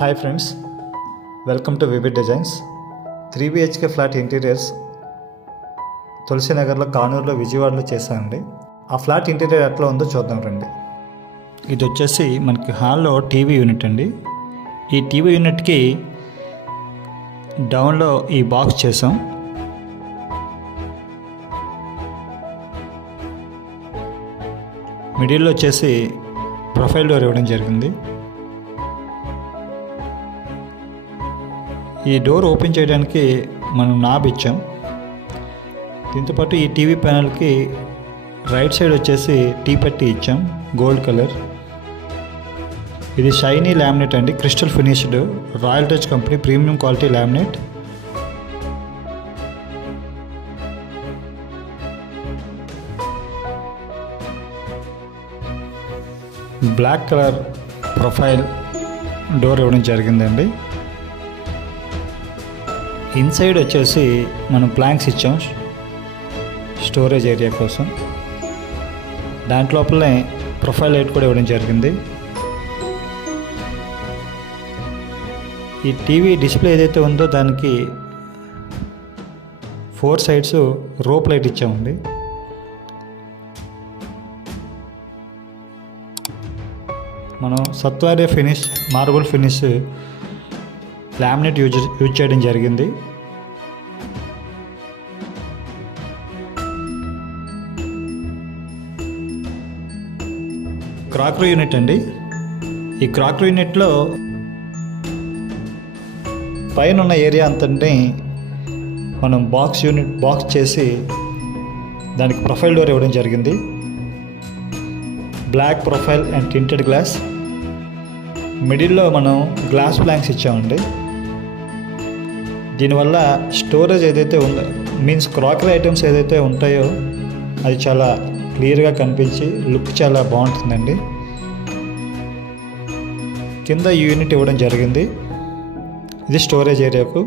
Hi friends, welcome to Vivid Designs. 3 BHK flat interiors తులసినగర్లో, కానూరులో, విజయవాడలో చేశానండి. ఆ ఫ్లాట్ ఇంటీరియర్ ఎట్లా ఉందో చూద్దాం రండి. ఇది వచ్చేసి మనకి హాల్లో టీవీ యూనిట్ అండి. ఈ టీవీ యూనిట్కి డౌన్లో ఈ బాక్స్ చేసాం. మిడిల్లో వచ్చేసి ప్రొఫైల్ డోర్ ఇవ్వడం జరిగింది. ఈ డోర్ ఓపెన్ చేయడానికి మనం నాబ్ ఇచ్చాం. దీంతోపాటు ఈ టీవీ ప్యానల్కి రైట్ సైడ్ వచ్చేసి టీ పట్టి ఇచ్చాం, గోల్డ్ కలర్. ఇది షైనీ లామినేట్ అండి, crystal finished, royal touch company premium quality laminate. Black colour profile door ఇవ్వడం జరిగిందండి. ఇన్సైడ్ వచ్చేసి మనం ప్లాంక్స్ ఇచ్చాం స్టోరేజ్ ఏరియా కోసం. దాంట్లోపలనే ప్రొఫైల్ లైట్ కూడా ఇవ్వడం జరిగింది. ఈ టీవీ డిస్ప్లే ఏదైతే ఉందో దానికి 4 సైడ్స్ రోప్ లైట్ ఇచ్చామండి. మనం సత్వారే finish, marble finish laminate use చేయడం జరిగింది. క్రాకరీ యూనిట్ అండి. ఈ క్రాకరీ యూనిట్లో పైన ఉన్న ఏరియా అంతని మనం బాక్స్ చేసి దానికి ప్రొఫైల్ డోర్ ఇవ్వడం జరిగింది. Black profile and tinted glass. మిడిల్లో మనం గ్లాస్ ప్లాంక్స్ ఇచ్చామండి. దీనివల్ల స్టోరేజ్ ఏదైతే ఉందో, మీన్స్ క్రాకరీ ఐటమ్స్ ఏదైతే ఉంటాయో అది చాలా క్లియర్గా కనిపించి లుక్ చాలా బాగుంటుందండి. కింద యూనిట్ ఇవ్వడం జరిగింది. ఇది స్టోరేజ్ ఏరియాకు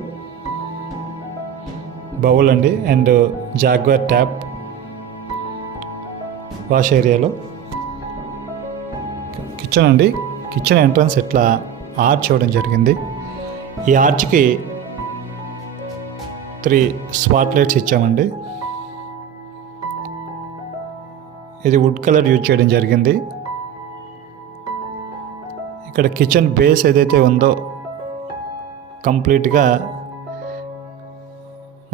బౌల్ అండి, అండ్ జాగ్వార్ ట్యాప్ వాష్ ఏరియాలో. కిచెన్ అండి. కిచెన్ ఎంట్రన్స్ ఇట్లా ఆర్చ్ ఇవ్వడం జరిగింది. ఈ ఆర్చ్కి 3 స్పాట్ లైట్స్ ఇచ్చామండి. ఇది వుడ్ కలర్ యూజ్ చేయడం జరిగింది. ఇక్కడ కిచెన్ బేస్ ఏదైతే ఉందో కంప్లీట్గా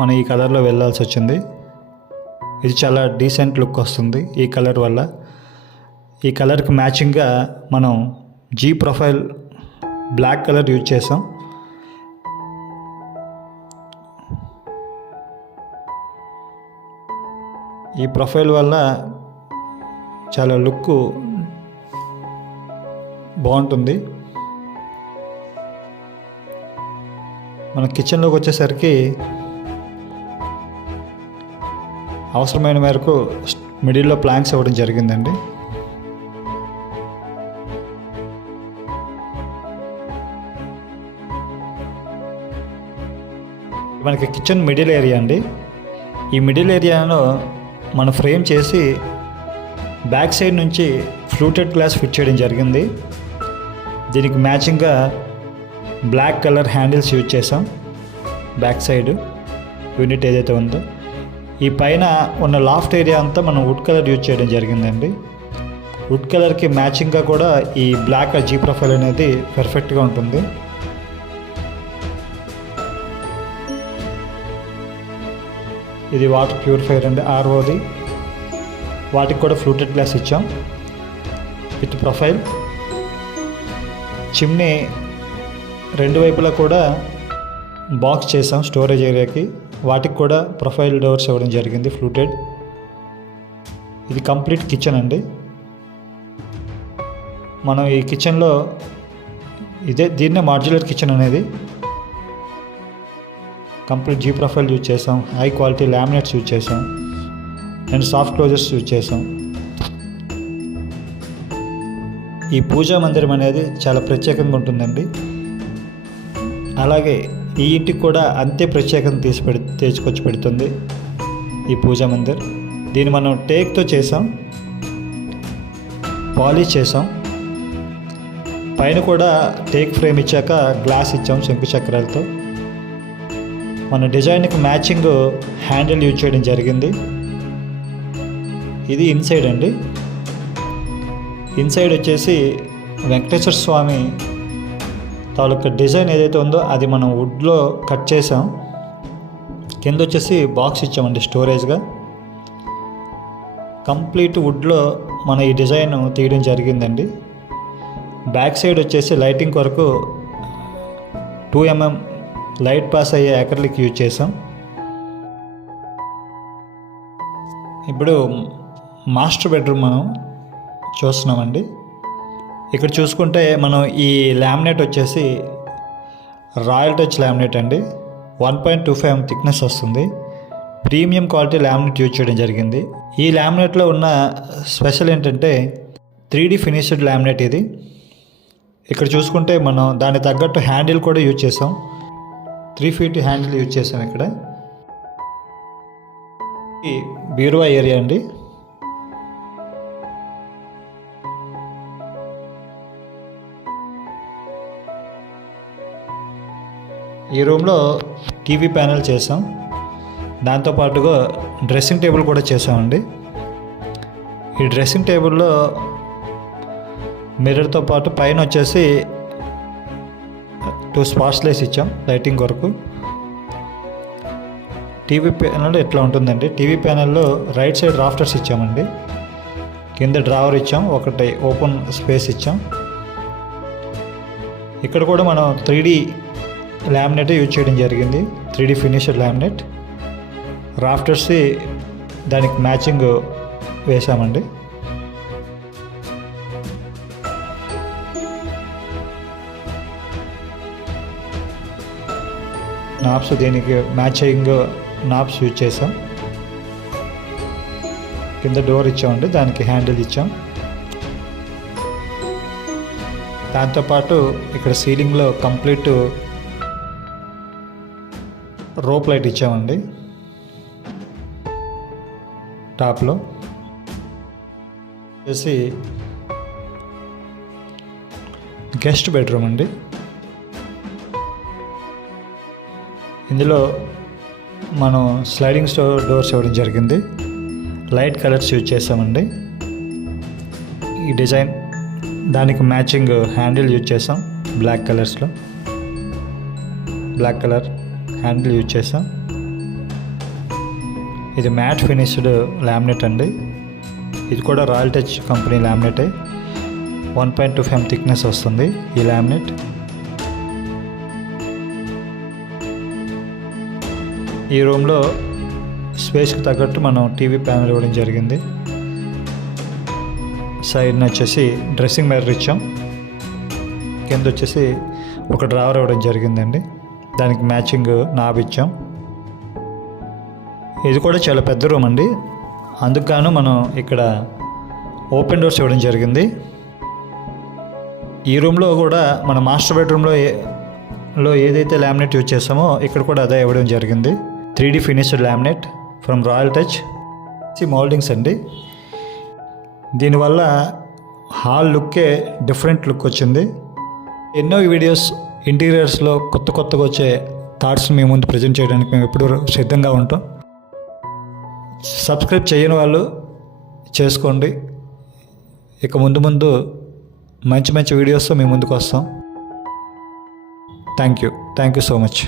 మనం ఈ కలర్లో వెళ్ళాల్సి వచ్చింది. ఇది చాలా డీసెంట్ లుక్ వస్తుంది ఈ కలర్ వల్ల. ఈ కలర్కి మ్యాచింగ్గా మనం G profile black colour use చేసాం. ఈ ప్రొఫైల్ వల్ల చాలా లుక్ బాగుంటుంది. మన కిచెన్లోకి వచ్చేసరికి అవసరమైన మేరకు మిడిల్లో ప్లాంక్స్ ఇవ్వడం జరిగిందండి. మనకి కిచెన్ మిడిల్ ఏరియా అండి. ఈ మిడిల్ ఏరియాలో మనం ఫ్రేమ్ చేసి బ్యాక్ సైడ్ నుంచి ఫ్లూటెడ్ గ్లాస్ ఫిట్ చేయడం జరిగింది. దీనికి మ్యాచింగ్గా బ్లాక్ కలర్ హ్యాండిల్స్ యూజ్ చేసాం. బ్యాక్ సైడ్ యూనిట్ ఏదైతే ఉందో, ఈ పైన ఉన్న లాఫ్ట్ ఏరియా అంతా మనం వుడ్ కలర్ యూజ్ చేయడం జరిగిందండి. వుడ్ కలర్కి మ్యాచింగ్గా కూడా ఈ బ్లాక్ జీ ప్రొఫైల్ అనేది పర్ఫెక్ట్గా ఉంటుంది. ఇది వాటర్ ప్యూరిఫైయర్ అండి, ఆర్ఓది. వాటికి కూడా ఫ్లూటెడ్ గ్లాస్ ఇచ్చాం విత్ ప్రొఫైల్. చిమ్నీ 2 వైపులా కూడా బాక్స్ చేసాం స్టోరేజ్ ఏరియాకి. వాటికి కూడా ప్రొఫైల్ డోర్స్ ఇవ్వడం జరిగింది ఫ్లూటెడ్. ఇది కంప్లీట్ కిచెన్ అండి. మనం ఈ కిచెన్లో దీన్నే మాడ్యులర్ కిచెన్ అనేది. కంప్లీట్ జీ ప్రొఫైల్ యూజ్ చేసాం, హై క్వాలిటీ లామినేట్స్ యూజ్ చేసాం, అండ్ సాఫ్ట్ క్లోజర్స్ యూజ్ చేసాం. ఈ పూజా మందిరం అనేది చాలా ప్రత్యేకంగా ఉంటుందండి. అలాగే ఈ ఇంటికి కూడా అంతే ప్రత్యేకత తీసుకొచ్చి పెడుతుంది ఈ పూజా మందిర్. దీన్ని మనం టేక్తో చేసాం, పాలిష్ చేసాం. పైన కూడా టేక్ ఫ్రేమ్ ఇచ్చాక గ్లాస్ ఇచ్చాం శంకు చక్రాలతో. మన డిజైన్కి మ్యాచింగ్ హ్యాండిల్ యూజ్ చేయడం జరిగింది. ఇది ఇన్సైడ్ అండి. ఇన్సైడ్ వచ్చేసి వెంకటేశ్వర స్వామి తాలూకా డిజైన్ ఏదైతే ఉందో అది మనం వుడ్లో కట్ చేసాం. కింద వచ్చేసి బాక్స్ ఇచ్చామండి స్టోరేజ్గా. కంప్లీట్ వుడ్లో మన ఈ డిజైన్ తీయడం జరిగిందండి. బ్యాక్ సైడ్ వచ్చేసి లైటింగ్ కొరకు 2 mm లైట్ పాస్ అయ్యే యాక్రిలిక్ యూజ్ చేసాం. ఇప్పుడు మాస్టర్ బెడ్రూమ్ మనం చూస్తున్నామండి. ఇక్కడ చూసుకుంటే మనం ఈ లామినేట్ వచ్చేసి రాయల్ టచ్ లామినేట్ అండి. 1.25 mm థిక్నెస్ వస్తుంది. ప్రీమియం క్వాలిటీ లామినేట్ యూజ్ చేయడం జరిగింది. ఈ లామినేట్లో ఉన్న స్పెషల్ ఏంటంటే 3D ఫినిష్డ్ లామినేట్ ఇది. ఇక్కడ చూసుకుంటే మనం దానికి తగ్గట్టు హ్యాండిల్ కూడా యూజ్ చేసాం. 3 feet హ్యాండిల్ యూజ్ చేసాం. ఇక్కడ ఈ బీరువా ఏరియా అండి. ఈ రూమ్లో టీవీ ప్యానెల్ చేసాం. దాంతోపాటుగా డ్రెస్సింగ్ టేబుల్ కూడా చేసామండి. ఈ డ్రెస్సింగ్ టేబుల్లో మిర్రర్తో పాటు పైన వచ్చేసి 2 స్పాట్స్ లైట్స్ ఇచ్చాం లైటింగ్ వరకు. టీవీ ప్యానెల్ ఎట్లా ఉంటుందండి. టీవీ ప్యానెల్లో రైట్ సైడ్ రాఫ్టర్స్ ఇచ్చామండి. కింద డ్రావర్ ఇచ్చాం, ఒకటి ఓపెన్ స్పేస్ ఇచ్చాం. ఇక్కడ కూడా మనం 3D లామినేట్ యూజ్ చేయడం జరిగింది. 3D finished laminate. రాఫ్టర్స్ దానికి మ్యాచింగ్ వేసామండి. నాబ్స్ దీనికి మ్యాచింగ్ నాబ్స్ యూజ్ చేసాం. కింద డోర్ ఇచ్చామండి, దానికి హ్యాండిల్ ఇచ్చాం. దాంతోపాటు ఇక్కడ సీలింగ్లో కంప్లీట్ రోప్ లైట్ ఇచ్చామండి టాప్లో. వచ్చేసి గెస్ట్ బెడ్రూమ్ అండి. ఇందులో మనం స్లైడింగ్ డోర్స్ ఇవ్వడం జరిగింది. లైట్ కలర్స్ యూజ్ చేసామండి. ఈ డిజైన్ దానికి మ్యాచింగ్ హ్యాండిల్ యూజ్ చేసాం. బ్లాక్ కలర్స్లో బ్లాక్ కలర్ హ్యాండిల్ యూజ్ చేసాం. ఇది మ్యాట్ ఫినిష్డ్ లామినేట్ అండి. ఇది కూడా రాయల్ టచ్ కంపెనీ లామినేటే. 1.25 mm థిక్నెస్ వస్తుంది ఈ లామినేట్. ఈ రూమ్లో స్పేస్కి తగ్గట్టు మనం టీవీ ప్యానెల్ ఇవ్వడం జరిగింది. సైడ్న వచ్చేసి డ్రెస్సింగ్ మిర్రర్ ఇచ్చాం. కింద వచ్చేసి ఒక డ్రావర్ ఇవ్వడం జరిగిందండి. దానికి మ్యాచింగ్ నాబ్ ఇచ్చాం. ఇది కూడా చాలా పెద్ద రూమ్ అండి. అందుకు మనం ఇక్కడ ఓపెన్ డోర్స్ ఇవ్వడం జరిగింది. ఈ రూమ్లో కూడా మన మాస్టర్ బెడ్రూమ్లో ఏదైతే లామినేట్ యూజ్ చేస్తామో ఇక్కడ కూడా అదే ఇవ్వడం జరిగింది. 3D finished laminate from royal touch. Moultings అండి. దీనివల్ల హాల్ లుక్కే డిఫరెంట్ లుక్ వచ్చింది. ఎన్నో వీడియోస్ ఇంటీరియర్స్లో కొత్తగా వచ్చే థాట్స్ని మీ ముందు ప్రజెంట్ చేయడానికి మేము ఎప్పుడూ సిద్ధంగా ఉంటాం. సబ్స్క్రైబ్ చేయని వాళ్ళు చేసుకోండి. ఇక ముందు మంచి వీడియోస్తో మీ ముందుకు వస్తాం. Thank you so much.